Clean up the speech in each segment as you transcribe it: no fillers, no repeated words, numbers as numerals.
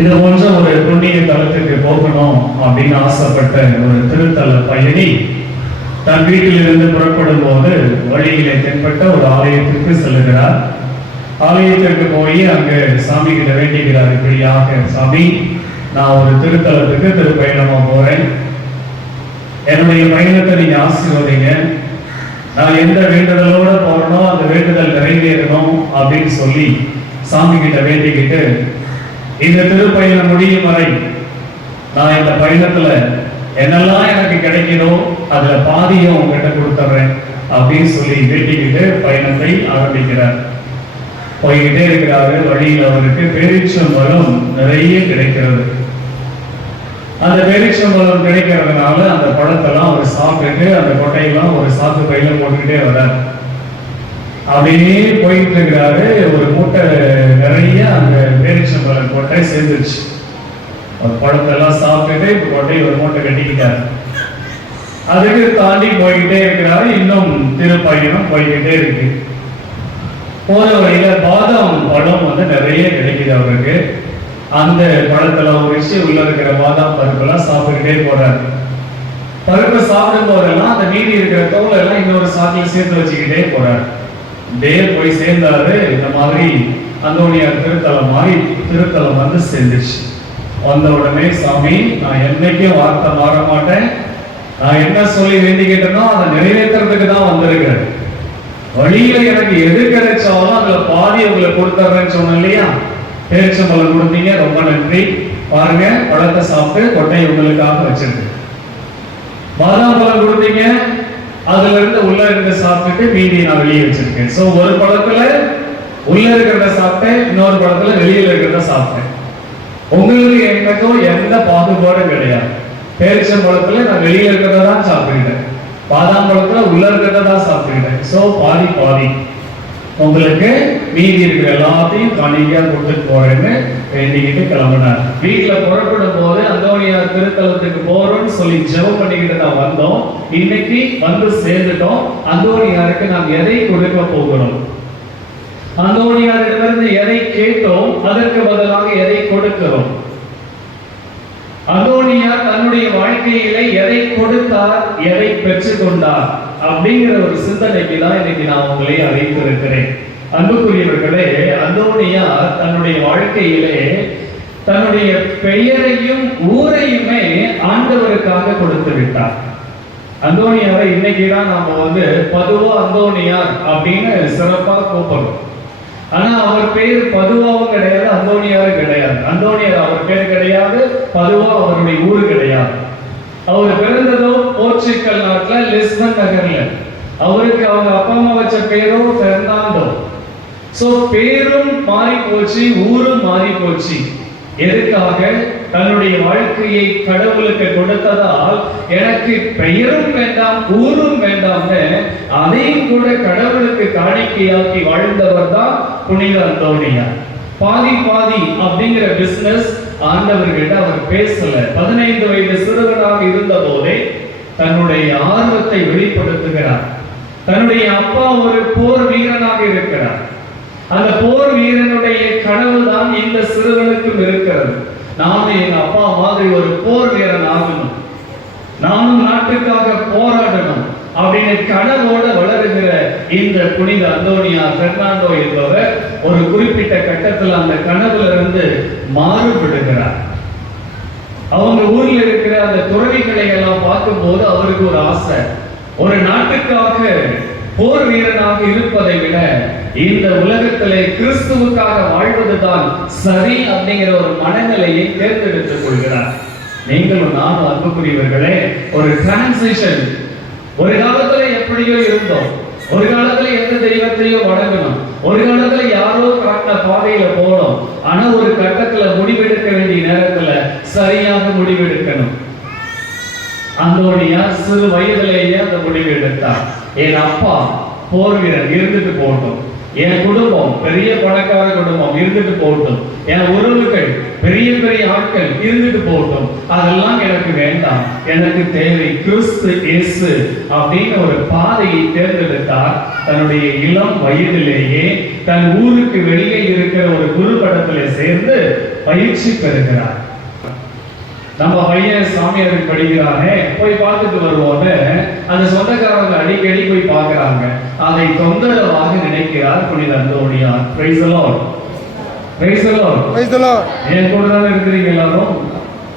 இது போன்ற ஒரு புண்ணிய தலத்துக்கு போகணும் அப்படின்னு ஆசைப்பட்ட ஒரு திருத்தல பயணி தன் வீட்டிலிருந்து புறப்படும் போது வழியிலே தென்பட்ட ஒரு ஆலயத்திற்கு செல்லுகிறார். ஆலயத்திற்கு போய் அங்கு சாமி கிட்ட வேண்டிக்கிறார், இப்படியாக சாமி, நான் ஒரு திருத்தலத்துக்கு திருப்பயணமா போறேன், என்னுடைய பயணத்தை நீங்க ஆசீர்வதிங்க, நான் எந்த வேண்டுதலோட போறனோ அந்த வேண்டுதல் நிறைவேறணும் அப்படின்னு சொல்லி சாமி கிட்ட வேண்டிக்கிட்டு, இந்த திருப்பயணம் முடியும் வரை நான் இந்த பயணத்துல என்னெல்லாம் எனக்கு கிடைக்கிறோ அதுல பாதியும் உங்ககிட்ட கொடுத்துறேன் அப்படின்னு சொல்லி வேண்டிக்கிட்டு பயணத்தை ஆரம்பிக்கிறார். போய்கிட்டே இருக்கிறாரு. வழியில் அவருக்கு பேரீச்சம்பழம் நிறைய கிடைக்கிறது. அந்த பேரீச்சம்பழம் கிடைக்கிறதுனால அந்த பழத்தெல்லாம் அவர் சாப்பிட்டுட்டு அந்த கொட்டையெல்லாம் ஒரு சாக்கு பையில போட்டுக்கிட்டே வர்றார். அப்படியே போயிட்டு இருக்கிறாரு. ஒரு மூட்டை நிறைய அந்த பேரீச்சம்பழம் கொட்டை சேர்ந்துருச்சு. ஒரு பழத்தெல்லாம் சாப்பிட்டுட்டு இப்ப கொட்டையை ஒரு மூட்டை கட்டிக்கிட்டாரு. அதுக்கு தாண்டி போய்கிட்டே இருக்கிறாரு. இன்னும் திருப்பயணம் போய்கிட்டே இருக்கு. போற வழியில பாதாம் பழம் நிறைய கிடைக்குது அவருக்கு. அந்த பழத்தெல்லாம் உரிச்சு உள்ள இருக்கிற பாதாம் பருப்பெல்லாம் சாப்பிட்டுக்கிட்டே போறாரு. பருப்பை சாப்பிடும் போதெல்லாம் அந்த மீதி இருக்கிற தோலை எல்லாம் இன்னொரு சாக்கில் சேர்த்து வச்சுக்கிட்டே போறாரு. போய் சேர்ந்தாரு. இந்த மாதிரி அந்தோணியார் திருத்தலம் சேர்ந்துச்சு. வந்த உடனே, சாமி, நான் என்னைக்கும் வார்த்தை மாற மாட்டேன், நான் என்ன சொல்லி வேண்டிக்கிட்டனோ அதை நிறைவேற்றுறதுக்கு தான் வந்திருக்கிறேன். வழியில எனக்கு எது கிடைச்சாலும் அதுல பாதி உங்களுக்கு கொடுத்துறேன்னு சொன்னேன் இல்லையா? பேரிச்சம்பழம் கொடுத்தீங்க, ரொம்ப நன்றி. பாருங்க, பழத்தை சாப்பிட்டு கொட்டையை உங்களுக்காக வச்சிருக்கு. பாதாம் பழம் கொடுத்தீங்க, அதுல இருந்து உள்ள இருந்து சாப்பிட்டுட்டு மீதி நான் வெளியே வச்சிருக்கேன். சோ ஒரு பழத்துல உள்ள இருக்கிறத சாப்பிட்டேன், இன்னொரு பழத்துல வெளியில இருக்கிறத சாப்பிட்டேன். உங்களுக்கு எனக்கும் எந்த பாகுபாடும் கிடையாது. பேரிச்சம்பழத்துல நான் வெளியில இருக்கிறத தான் சாப்பிட்டுட்டேன், பாதாம் பழத்துல உள்ள இருக்கிறத தான் சாப்பிட்டுட்டேன். சோ பாதி பாதி உங்களுக்கு மீதி இருக்கிற எல்லாத்தையும் காணிக்கையா கொடுத்துட்டு போறேன்னு வேண்டிக்கிட்டு கிளம்பினார். வீட்டுல புறப்படும் போது அந்தோணியார் திருத்தலத்துக்கு போறோம்னு சொல்லி ஜெபம் பண்ணிக்கிட்டு தான் வந்தோம். இன்னைக்கு வந்து சேர்ந்துட்டோம். அந்தோணியாருக்கு நாம் எதை கொடுக்க போகிறோம்? அந்தோணியாரிடமிருந்து எதை கேட்டோம், அதற்கு பதிலாக எதை கொடுக்கிறோம்? அந்தோணியார் தன்னுடைய வாழ்க்கையில எதை கொடுத்தார், எதை பெற்றுக் கொண்டார் அப்படிங்கிற ஒரு சிந்தனைக்கு தான் இன்னைக்கு நான் உங்களை அழைத்திருக்கிறேன். அன்புக்குரியவர்களே, அந்தோணியார் தன்னுடைய வாழ்க்கையிலே தன்னுடைய பெயரையும் ஊரையுமே ஆண்டவருக்காக கொடுத்து விட்டார். அந்தோணியாரை இன்னைக்கு தான் நாம பதுவா அந்தோணியார் அப்படின்னு சிறப்பா கூப்பிடுறோம். ஆனா அவர் பேர் பதுவாவும் கிடையாது, அந்தோணியாரும் கிடையாது. அந்தோணியார் அவர் பேர் கிடையாது, பதுவா அவருடைய ஊரு கிடையாது. அவர் பிறந்ததோ போர்ச்சுகல் நாட்டுல லிஸ்பன் நகர்ல. அவருக்கு அவங்க அப்பா அம்மா வச்ச பேரோ பெர்னாண்டோ. சோ பேரும் மாறி போச்சு, ஊரும் மாறி போச்சு. எதுக்காக? தன்னுடைய வாழ்க்கையை கடவுளுக்கு கொடுத்ததால் எனக்கு பெயரும் வேண்டாம், ஊரும் வேண்டாம், அதையும் கூட கடவுளுக்கு காணிக்கையாக்கி வாழ்ந்தவர் தான் புனித அந்தோணியார். பாதி பாதி அப்படிங்கிற பிசினஸ் ஆண்டவர்கிட்ட அவர் பேசல. 15 வயது சிறுவனாக இருந்த போதே தன்னுடைய ஆர்வத்தை வெளிப்படுத்துகிறார். தன்னுடைய அப்பா ஒரு போர் வீரனாக இருக்கிறார். அந்த போர் வீரனுடைய கனவு தான் இந்த சிறுவனுக்கும் இருக்கிறது. நானும் எங்க அப்பா மாதிரி ஒரு போர் வீரன் ஆகணும், நானும் நாட்டுக்காக போராடணும் அப்படின்னு கனவோட வளருகிற இந்த புனித அந்தோணியார் பெர்னாண்டோ என்பவர் ஒரு குறிப்பிட்ட கட்டத்தில் அந்த கனவுல இருந்து மாறுபடுகிறார். அவங்க ஊர்ல இருக்கிற அந்த துறவிகளை எல்லாம் பார்க்கும் போது அவருக்கு ஒரு ஆசை, ஒரு நாட்டுக்காக போர் வீரனாக இருப்பதை விட இந்த உலகத்திலே கிறிஸ்துவுக்காக வாழ்வதுதான் சரி அப்படிங்கிற ஒரு மனநிலையை தேர்ந்தெடுத்துக் கொள்கிறார். நீங்களும் நானும் அன்புக்குரியவர்களே, ஒரு டிரான்சிஷன். ஒரு காலத்துல எப்படியோ இருந்தோம், ஒரு காலத்துல எந்த தெய்வத்தையோ வணங்கணும், ஒரு காலத்துல யாரோ காட்டின பாதையில போனோம். ஆனா ஒரு கட்டத்துல முடிவெடுக்க வேண்டிய நேரத்துல சரியாக முடிவெடுக்கணும். அந்தோணியார் சிறு வயதிலேயே அந்த முடிவு எடுத்தார். என் அப்பா போர் வீரர் இருந்துட்டு போகட்டும், என் குடும்பம் பெரிய பணக்கார குடும்பம் இருந்துட்டு போகட்டும், என் உறவுகள் பெரிய பெரிய நாட்கள் இருந்துட்டு போகட்டும், அதெல்லாம் எனக்கு வேண்டாம், எனக்கு தேவை கிறிஸ்து இயேசு அப்படின்னு ஒரு பாதையை தேர்ந்தெடுத்தார். தன்னுடைய இளம் வயதிலேயே தன் ஊருக்கு வெளியே இருக்கிற ஒரு குருபடத்திலே சேர்ந்து பயிற்சி பெறுகிறார். நம்ம பையன் சாமியாருக்கு படிக்கிறானே, போய் பார்த்துட்டு வருவோன்னு அந்த சொந்தக்காரங்க அடிக்கடி போய் பார்க்கிறாங்க. அதை தொந்தரவாக நினைக்கிறார் புனித அந்தோணியார். Praise the Lord, praise the Lord, praise the Lord. என் கூட தான் இருக்கிறீங்க எல்லாரும்,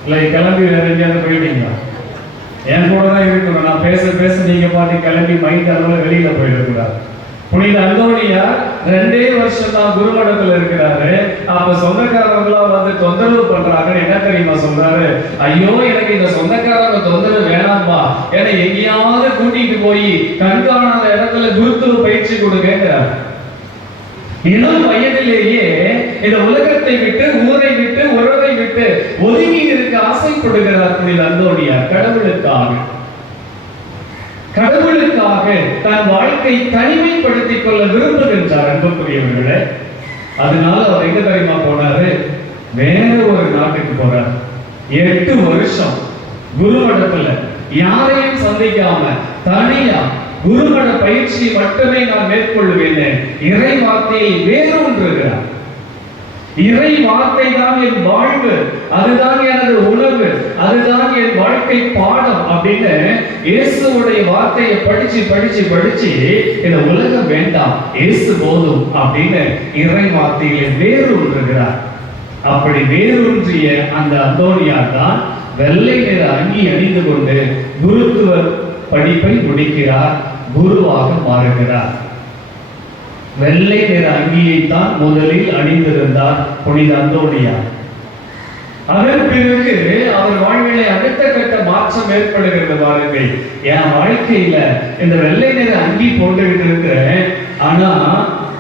இல்லை கிளம்பி வேற எங்கேயாவது போயிட்டீங்களா? என் கூட தான் இருக்கணும். நான் பேச பேச நீங்க பாட்டு கிளம்பி மைண்ட் அளவில் வெளியில போயிடக்கூடாது. புனித அந்தோணியார் 2 வருஷம் தான் குருமடத்துல இருக்கிறாரு. அப்ப சொந்தக்காரங்களா வந்து தொந்தரவு பண்றாங்க. என்ன தெரியுமா சொல்றாரு? ஐயோ, எனக்கு இந்த சொந்தக்காரங்க தொந்தரவு வேணாம்பா, ஏன்னா எங்கேயாவது கூட்டிட்டு போய் கண்காணாத இடத்துல குருத்துவ பயிற்சி கொடுக்கிறார். இளம் வயதிலேயே இந்த உலகத்தை விட்டு, ஊரை விட்டு, உறவை விட்டு ஒதுங்கி இருக்க ஆசைப்படுகிறார் புனித அந்தோணியார். கடவுளுக்காக தன் வாழ்க்கை தனிமைப்படுத்திக் கொள்ள விரும்புகின்றார் அன்புக்குரியவர்களே. அதனால அவர் எங்க தெரியுமா போனாரு? வேற ஒரு நாட்டுக்கு போறார். 8 வருஷம் குருமடத்துல யாரையும் சந்திக்காம தனியா குருமட பயிற்சி மட்டுமே நான் மேற்கொள்வேன். இறை வார்த்தையை வேறொன்றுகிறார். இறை வார்த்தை தான் என் வாழ்வு, அதுதான் எனது உணவு, அதுதான் என் வாழ்க்கை பாடம் அப்படின்னு இயேசுவுடைய வார்த்தையை படிச்சு படிச்சு படிச்சு இந்த உலகம் வேண்டாம், இயேசு போதும் அப்படின்னு இறை வார்த்தையிலே வேரூன்றுகிறார். அப்படி வேரூன்றிய அந்த அந்தோணியார் தான் வெள்ளை நிற அங்கி அணிந்து கொண்டு குருத்துவ படிப்பை முடிக்கிறார், குருவாக மாறுகிறார். வெள்ளை நிற அங்கியை தான் முதலில் அணிந்திருந்தார் புனித அந்தோணியார். அதன் பிறகு அவர் வாழ்விலே அடுத்த கட்ட மாற்றம் ஏற்படுகிறது. பாருங்கள், என் வாழ்க்கையில இந்த வெள்ளை நிற அங்கி போட்டுக்கிட்டு இருக்கிறேன், ஆனா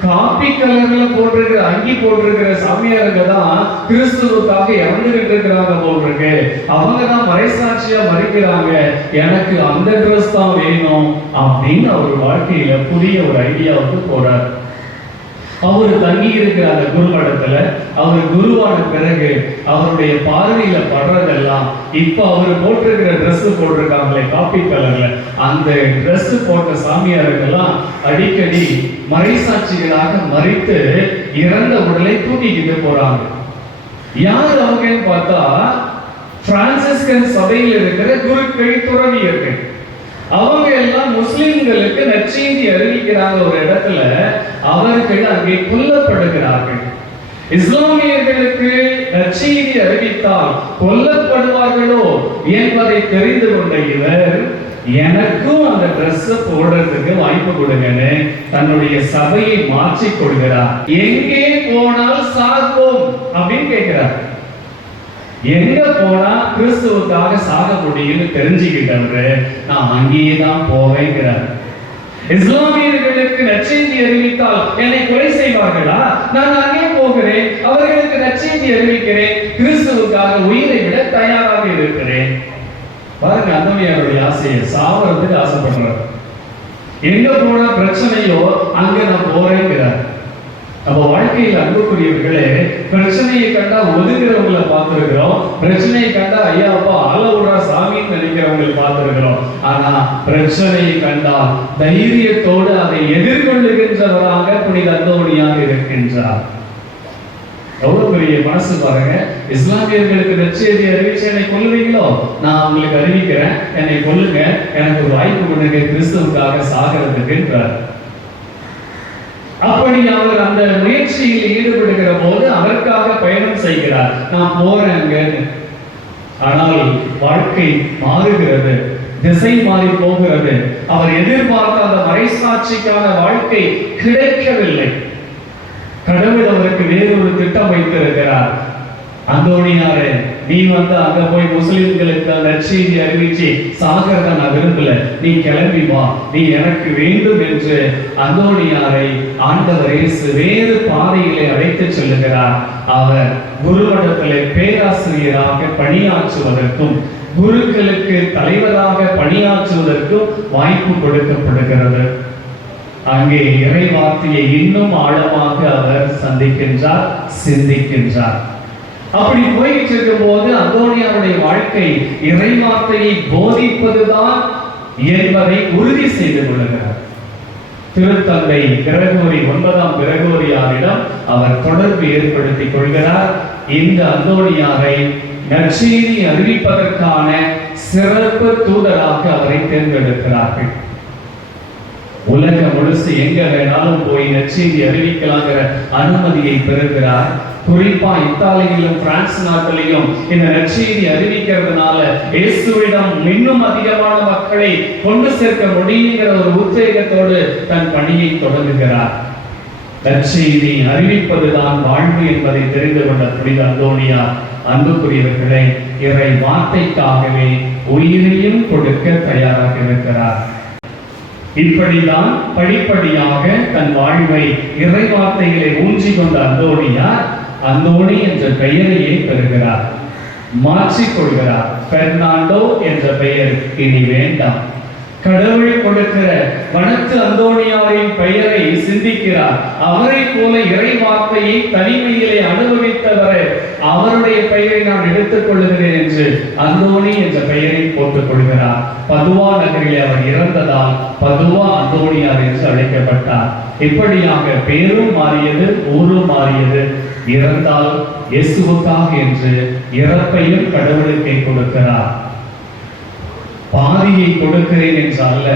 காப்பி கலர்ல போட்டிருக்கிற அங்கி போட்டிருக்கிற சாமியாருங்க தான் கிறிஸ்துவுக்காக இறந்துகிட்டு இருக்கிறாங்க போட்டிருக்கு, அவங்க தான் மறைசாட்சியா மறிக்கிறாங்க, எனக்கு அந்த ட்ரெஸ் தான் வேணும் அப்படின்னு அவர் வாழ்க்கையில புதிய ஒரு ஐடியாவுக்கு போறார். அவர் தங்கி இருக்கிற அந்த குருமடத்துல அவர் குருவான பிறகு அவருடைய பார்வையில படுறதெல்லாம் இப்ப அவர் போட்டிருக்கிற ட்ரெஸ் போட்டிருக்காங்களே காப்பி கலர்ல, அந்த ட்ரெஸ் போட்ட சாமியாருக்கெல்லாம் அடிக்கடி மறைசாட்சிகளாக மறித்து இறந்த உடலை தூக்கிக்கிட்டு போறாங்க. யார் அவங்கன்னு பார்த்தா பிரான்சிஸ்கன் சபையில் இருக்கிற குருக்கள், துறவியர்கள். அவங்க எல்லாம் முஸ்லிம்களுக்கு நற்செய்தி அறிவிக்கிறாங்க. ஒரு இடத்துல அவர்கள் அங்கே கொல்லப்படுகிறார்கள். இஸ்லாமியர்களுக்கு நற்செய்தி அறிவித்தால் கொல்லப்படுவார்களோ என்பதை தெரிந்து கொண்ட இவர், எனக்கும் அந்த ட்ரெஸ் போடுறதுக்கு வாய்ப்பு கொடுங்கன்னு தன்னுடைய சபையை மாற்றிக் கொள்கிறார். எங்கே போனால் சாகும் அப்படின்னு கேட்கிறார். எங்க போனா கிறிஸ்துவுக்காக சாக முடியும்னு தெரிஞ்சுக்கிட்டவரு, நான் அங்கேயே தான் போவேங்கிறார். இஸ்லாமியர்களுக்கு நற்செய்தி அறிவித்தால் என்னை கொலை செய்வார்களா? நான் அங்கே போகிறேன், அவர்களுக்கு நற்செய்தி அறிவிக்கிறேன், கிறிஸ்துவுக்காக உயிரை விட தயாராக இருக்கிறேன். பாருங்க, அந்தோணியாருடைய ஆசையை சாவறதுக்கு ஆசைப்படுறார். எங்க போனா பிரச்சனையோ அங்க நான் போறேங்கிறார். நம்ம வாழ்க்கையில் அன்புக்குரியவர்களே, பிரச்சனையை கண்டா ஒதுங்குறவங்களை பார்த்திருக்கிறோம், பிரச்சனையை கண்டா ஐயா அப்பா அளவுடா சாமின்னு நினைக்கிறவங்களை பார்த்திருக்கிறோம். ஆனா பிரச்சனையை கண்டால் தைரியத்தோடு அதை எதிர்கொள்ளுகின்றவராக புனித அந்தோணியார் இருக்கின்றார். எவ்வளவு பெரிய மனசு பாருங்க. இஸ்லாமியர்களுக்கு நற்செய்தி அறிவிச்சு என்னை கொல்லுவீங்களோ, நான் உங்களுக்கு அறிவிக்கிறேன், என்னை கொல்லுங்க, எனக்கு ஒரு வாய்ப்பு கொடுங்க கிறிஸ்துவுக்காக சாகிறதுக்குன்றார். அப்படி அவர் அந்த முயற்சியில் ஈடுபடுகிற போது அதற்காக பயணம் செய்கிறார். நான் போறேங்க. ஆனால் வாழ்க்கை மாறுகிறது, திசை மாறி போகிறது. அவர் எதிர்பார்த்த அந்த மறைசாட்சிக்கான வாழ்க்கை கிடைக்கவில்லை. கடவுள் அவருக்கு வேறொரு திட்டம் வைத்திருக்கிறார். அந்தோணியாரே, நீ வந்து அங்க போய் முஸ்லிம்களுக்கு நற்செய்தி அறிவிச்சு சாகிறத நான் விரும்பல, நீ கிளம்பி வா, நீ எனக்கு வேண்டும் என்று அந்தோணியாரை ஆண்டவர் இயேசு வேறு பாதையிலே அழைத்து செல்லுகிறார். அவர் குருமடத்திலே பேராசிரியராக பணியாற்றுவதற்கும் குருக்களுக்கு தலைவராக பணியாற்றுவதற்கும் வாய்ப்பு கொடுக்கப்படுகிறது. அங்கே இறை வார்த்தையை இன்னும் ஆழமாக அவர் சந்திக்கின்றார், சிந்திக்கின்றார். அப்படி போயிட்டு இருக்கும் போது அந்தோனியாருடைய வாழ்க்கை இறைவார்த்தையை போதிப்பதுதான் என்பதை உறுதி செய்து கொள்கிறார். திருத்தந்தை கிரகோரி 9ஆம் கிரகோரியாரிடம் அவர் தொடர்பு ஏற்படுத்திக் கொள்கிறார். இந்த அந்தோனியாரை நற்செய்தி அறிவிப்பதற்கான சிறப்பு தூதராக அவரை தேர்ந்தெடுக்கிறார்கள். உலகம் முழுசு எங்க வேணாலும் போய் நற்செய்தி அறிவிக்கலாங்கிற அனுமதியை பெறுகிறார். குறிப்பா இத்தாலியிலும் பிரான்ஸ் நாட்டிலையும் இந்த நற்செய்தி அறிவிக்கிறதுனால இயேசுவிடம் இன்னும் அதிகமான மக்களை கொண்டு சேர்க்க முடியுங்கிற ஒரு உத்வேகத்தோடு தன் பணியை தொடங்குகிறார். நற்செய்தி அறிவிப்பதுதான் வாழ்வு என்பதை தெரிந்து கொண்ட புனித அந்தோனியார், அன்புக்குரியவர்களே, இறை வார்த்தைக்காகவே உயிரையும் கொடுக்க தயாராக இருக்கிறார். இப்படிதான் படிப்படியாக தன் வாழ்வை இறை வார்த்தைகளை ஊன்றி கொண்ட அந்தோனியார் அந்தோணி என்ற பெயரையே பெறுகிறார், மாற்றிக்கொள்கிறார். பெர்னாண்டோ என்ற பெயர் இனி வேண்டாம். கடவுள் கொடுக்கிற வனத்து அந்தோனியாரின் பெயரை சிந்திக்கிறார். அவரை போல இறை வார்த்தையை தனிமையிலே அனுபவித்தவரை அவருடைய பெயரை நான் எடுத்துக் கொள்கிறேன் என்று அந்தோணி என்ற பெயரை போட்டுக் கொள்கிறார். பதுவா நகரில் அவர் இறந்ததால் பதுவா அந்தோனியார் என்று அழைக்கப்பட்டார். இப்படியாக பேரும் மாறியது, ஊரும் மாறியது. இறந்தால் இயேசுவுக்காக என்று இறப்பையும் கடவுளுக்கே கொடுக்கிறார். பாதியை கொடுக்கிறேன் என்று அல்ல,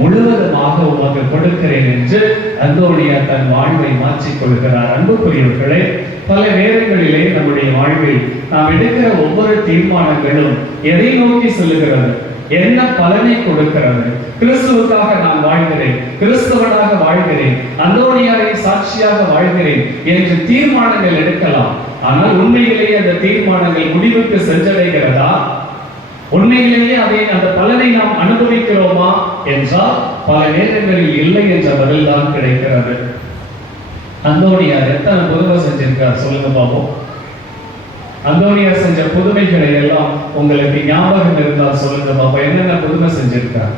முழுவதுமாக உமக்கு கொடுக்கிறேன் என்று அந்தோனியார் தன் வாழ்வை மாற்றிக் கொள்கிறார். அன்புக்குரியவர்களே, பல நேரங்களிலே நம்முடைய வாழ்வில் நாம் எடுக்கிற ஒவ்வொரு தீர்மானங்களும் எதை நோக்கி செல்லுகிறது, என்ன பலனை கொடுக்கிறது? கிறிஸ்துவுக்காக நான் வாழ்கிறேன், கிறிஸ்தவனாக வாழ்கிறேன், அந்தோனியாரை சாட்சியாக வாழ்கிறேன் என்று தீர்மானங்கள் எடுக்கலாம். ஆனால் உண்மையிலேயே அந்த தீர்மானங்கள் முடிவுக்கு சென்றடைகிறதா? உண்மையிலேயே அந்த பலனை நாம் அனுபவிக்கிறோமா என்றால் பல நேரங்களில் இல்லை என்ற பதில் தான் கிடைக்கிறது. அந்தோனியார் எத்தனை புதுமை செஞ்சிருக்கார் சொல்லுங்க பாப்போம். அந்தோனியார் செஞ்ச புதுமைகளை எல்லாம் உங்களுக்கு ஞாபகம் இருந்தால் சொல்லுங்க பாப்போம். என்னென்ன புதுமை செஞ்சிருக்கார்?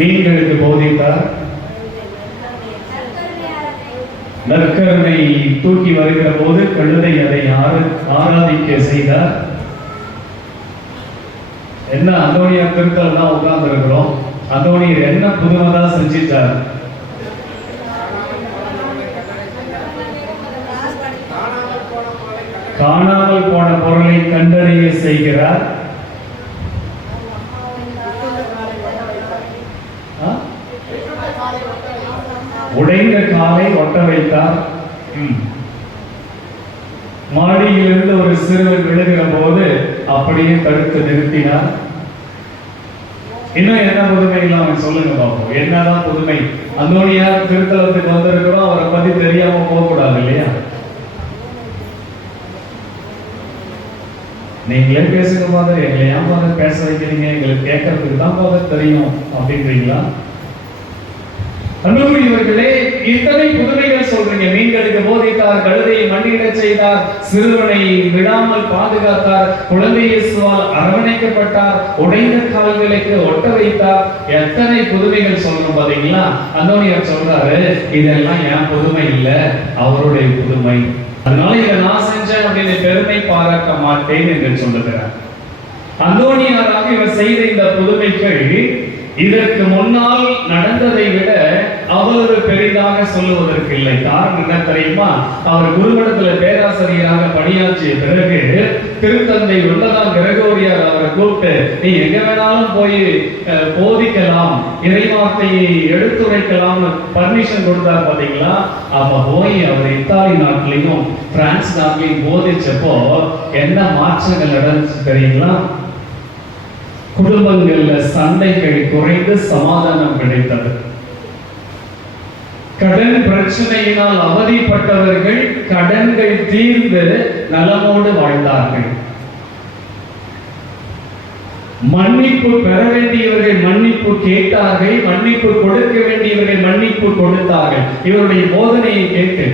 மீன்களுக்கு போதித்தார், நற்கருணை தூக்கி வருகிற போது கழுதை அதை ஆராதிக்க செய்தார். என்ன அந்தோனியார் திருத்தல் தான் உட்கார்ந்து இருக்கிறோம். அந்தோனியார் என்ன புதுமைதான் செஞ்சிட்டார்? காணாமல் போன பொருளை கண்டறிய செய்கிறார். உடைந்த காலை ஒட்ட வைத்தார். மாடியிலிருந்து ஒரு சிறுவன் விழுகிற போது அப்படியே தடுத்து நிறுத்தினார். இன்னும் என்ன புதுமை இல்லாம சொல்லுங்க பாப்போம். என்னதான் புதுமை? அந்தோனியார் திருத்தலத்துக்கு வந்திருக்கிறோம், அவரை பத்தி தெரியாம போக கூடாது இல்லையா? நீங்களே பேசுங்க பாதர், எங்களை ஏன் பாதர் பேச வைக்கிறீங்க, எங்களுக்கு கேட்கறதுக்கு தான் பாதர் தெரியும் அப்படின்றீங்களா? அன்புக்குரியவர்களே, இத்தனை புதுமைகள் சொல்றீங்க. மீன்களுக்கு போதித்தார், கழுதையை மண்டியிடச் செய்தார், சிறுவனை விடாமல் பாதுகாத்தார், குழந்தை இயேசுவால் அரவணைக்கப்பட்டார், உடைந்த கால்களுக்கு ஒட்ட வைத்தார். எத்தனை புதுமைகள் சொல்லணும் பாத்தீங்களா? அந்தோனியார் சொல்றாரு, இதெல்லாம் என் புதுமை இல்ல, அவருடைய புதுமை. அதனால இதை நான் செஞ்சேன் அப்படின்னு பெருமை பாராட்ட மாட்டேன் என்று சொல்லுகிறார். அந்தோனியாராக இவர் செய்த இந்த புதுமைகள் இதற்கு முன்னால் நடந்ததை விட அவ்வளவு பெரிதாக சொல்லுவதற்கு இல்லை. காரணம் என்ன தெரியுமா? அவர் குருமடத்துல பேராசிரியராக பணியாற்றிய பிறகு திருத்தந்தை 9ஆம் கிரகோரியார் அவரை கூப்பிட்டு, நீ எங்க வேணாலும் போய் போதிக்கலாம், இறைவார்த்தையை எடுத்துரைக்கலாம் பர்மிஷன் கொடுத்தார் பாத்தீங்களா? அப்ப போய் அவர் இத்தாலி நாட்டிலையும் பிரான்ஸ் நாட்டிலையும் போதிச்சப்போ என்ன மாற்றங்கள் நடந்துச்சு தெரியுங்களா? குடும்பங்கள்ல சண்டைகள் குறைந்து சமாதானம் கிடைத்தது. கடன் பிரச்சனையினால் அவதிப்பட்டவர்கள் கடன்கள் தீர்ந்து நலமோடு வாழ்ந்தார்கள். மன்னிப்பு பெற வேண்டியவர்கள் மன்னிப்பு கேட்டார்கள், மன்னிப்பு கொடுக்க வேண்டியவர்கள் மன்னிப்பு கொடுத்தார்கள். இவருடைய போதனையை கேட்டு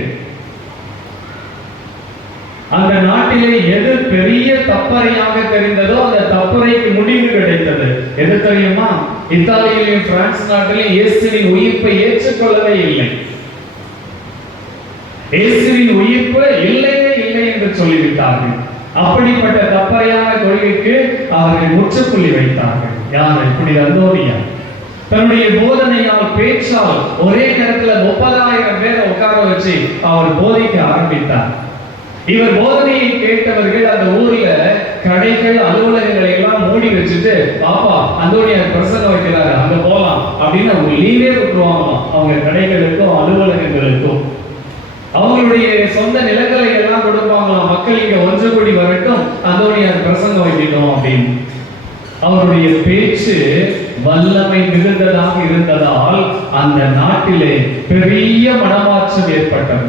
அந்த நாட்டிலே எது பெரிய தப்பறையாக தெரிந்ததோ அந்த தப்பறைக்கு முடிவு கிடைத்தது. எது தெரியுமா? இத்தாலியிலும் பிரான்ஸ் நாட்டிலும் இயேசுவின் உயிர்ப்பை ஏற்றுக்கொள்ளவே இல்லை. இயேசுவின் உயிர்ப்பு இல்லையே இல்லை என்று சொல்லிவிட்டார்கள். அப்படிப்பட்ட தப்பறையான கொள்கைக்கு அவர்கள் முற்றுப்புள்ளி வைத்தார்கள். யார்? புனித அந்தோனியார். தன்னுடைய போதனையால், பேச்சால் ஒரே நேரத்தில் 30,000 பேரை உட்கார வச்சு அவர் போதிக்க ஆரம்பித்தார். இவர் போதனையை கேட்டவர்கள் அந்த ஊர்ல கடைகள், அலுவலகங்களை எல்லாம் மூடி வச்சுட்டு, பாப்பா அந்தோனியார் பிரசங்கம் வைக்கிறாரு, அங்க போலாம் அப்படின்னு அவங்க லீவே விட்டுருவாங்களாம். அவங்க கடைகளுக்கும் அலுவலகங்களுக்கும் அவங்களுடைய சொந்த நிலங்களை எல்லாம் கொடுப்பாங்களாம். மக்கள் இங்க ஒன்று கூடி வரட்டும், அந்தோனியார் பிரசங்கம் வைக்கணும் அப்படின்னு. அவருடைய பேச்சு வல்லமை மிகுந்ததாக இருந்ததால் அந்த நாட்டிலே பெரிய மனமாற்றம் ஏற்பட்டது.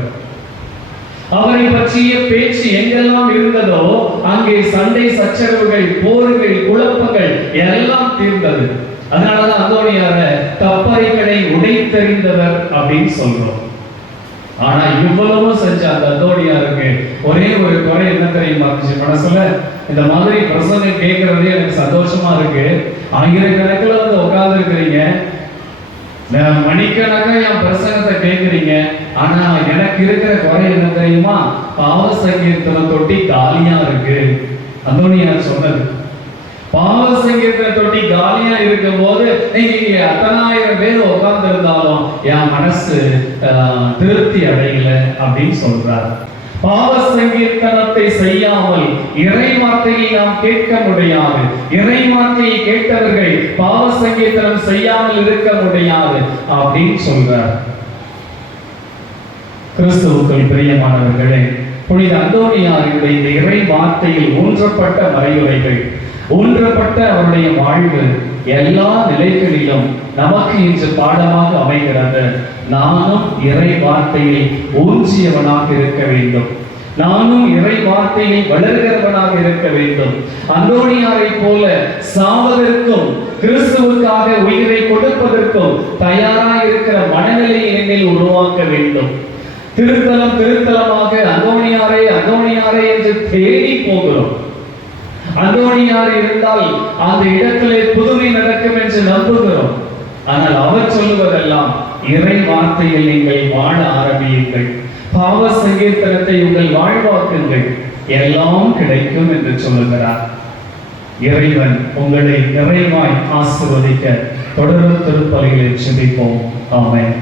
அவரை பற்றிய பேச்சு எங்கெல்லாம் இருந்ததோ அங்கே சண்டை சச்சரவுகள், போர்கள், குழப்பங்கள் எல்லாம் தீர்ந்தது. அதனாலதான் அந்தோனியார தப்பறைகளை உடைத்தெறிந்தவர் அப்படின்னு சொல்றோம். ஆனா இவ்வளவு செஞ்ச அந்த அந்தோனியாருக்கு ஒரே ஒரு குறை என்ன தெரியுமா இருந்துச்சு மனசுல? இந்த மாதிரி பிரசங்கம் கேட்கறதே எனக்கு சந்தோஷமா இருக்கு. ஆயிரக்கணக்கில் வந்து உட்கார்ந்து இருக்கிறீங்க, மணிக்கணக்கா என் பிரசங்கத்தை கேட்கிறீங்க. ஆனா எனக்கு இருக்கிற குறை என்ன தெரியுமா? பாவ சங்கீர்த்தன தொட்டி காலியா இருக்கு. அந்தோனியார் சொன்னது. பாவ சங்கீர்த்தன தொட்டி காலியா இருக்கும் போது நீங்க 10,000 பேர் உட்கார்ந்து இருந்தாலும் என் மனசு திருப்தி அடையல அப்படின்னு சொல்றார். பாவ சங்கீர்த்தனத்தை செய்யாமல் இறை வார்த்தையை நாம் கேட்க முடியாது. இறை வார்த்தையை கேட்டவர்கள் பாவ சங்கீர்த்தனம் செய்யாமல் இருக்க முடியாது அப்படின்னு சொல்றார். கிறிஸ்துவுக்குள் பிரியமானவர்களே, புனித அந்தோனியாருடைய இந்த இறை வார்த்தையில் ஊன்றப்பட்ட மறையுரைகள், ஊன்றப்பட்ட அவருடைய வாழ்வு எல்லா நிலைகளிலும் நமக்கு இன்று பாடமாக அமைகிறது. நானும் இறை வார்த்தையை ஊன்றியவனாக இருக்க வேண்டும். நானும் இறை வார்த்தையை வளர்கிறவனாக இருக்க வேண்டும். அந்தோனியாரை போல சாவதற்கும் கிறிஸ்துவுக்காக உயிரை கொடுப்பதற்கும் தயாராக இருக்கிற மனநிலையை என்னில் உருவாக்க வேண்டும். திருத்தலம் திருத்தலமாக அந்தோனியாரை அந்தோனியாரை என்று தேடி போகிறோம். அந்தோனியார் இருந்தால் அந்த இடத்திலே புதுமை நடக்கும் என்று நம்புகிறோம். ஆனால் அவர் சொல்லுவதெல்லாம் இறை வார்த்தையில் நீங்கள் வாழ ஆரம்பியுங்கள், பாவ சங்கீர்த்தனத்தை உங்கள் வாழ்வாக்குங்கள், எல்லாம் கிடைக்கும் என்று சொல்லுகிறார். இறைவன் உங்களை நிறைவாய் ஆசீர்வதிக்க தொடரும் திருப்பலியில் ஜெபிப்போம். ஆமென்.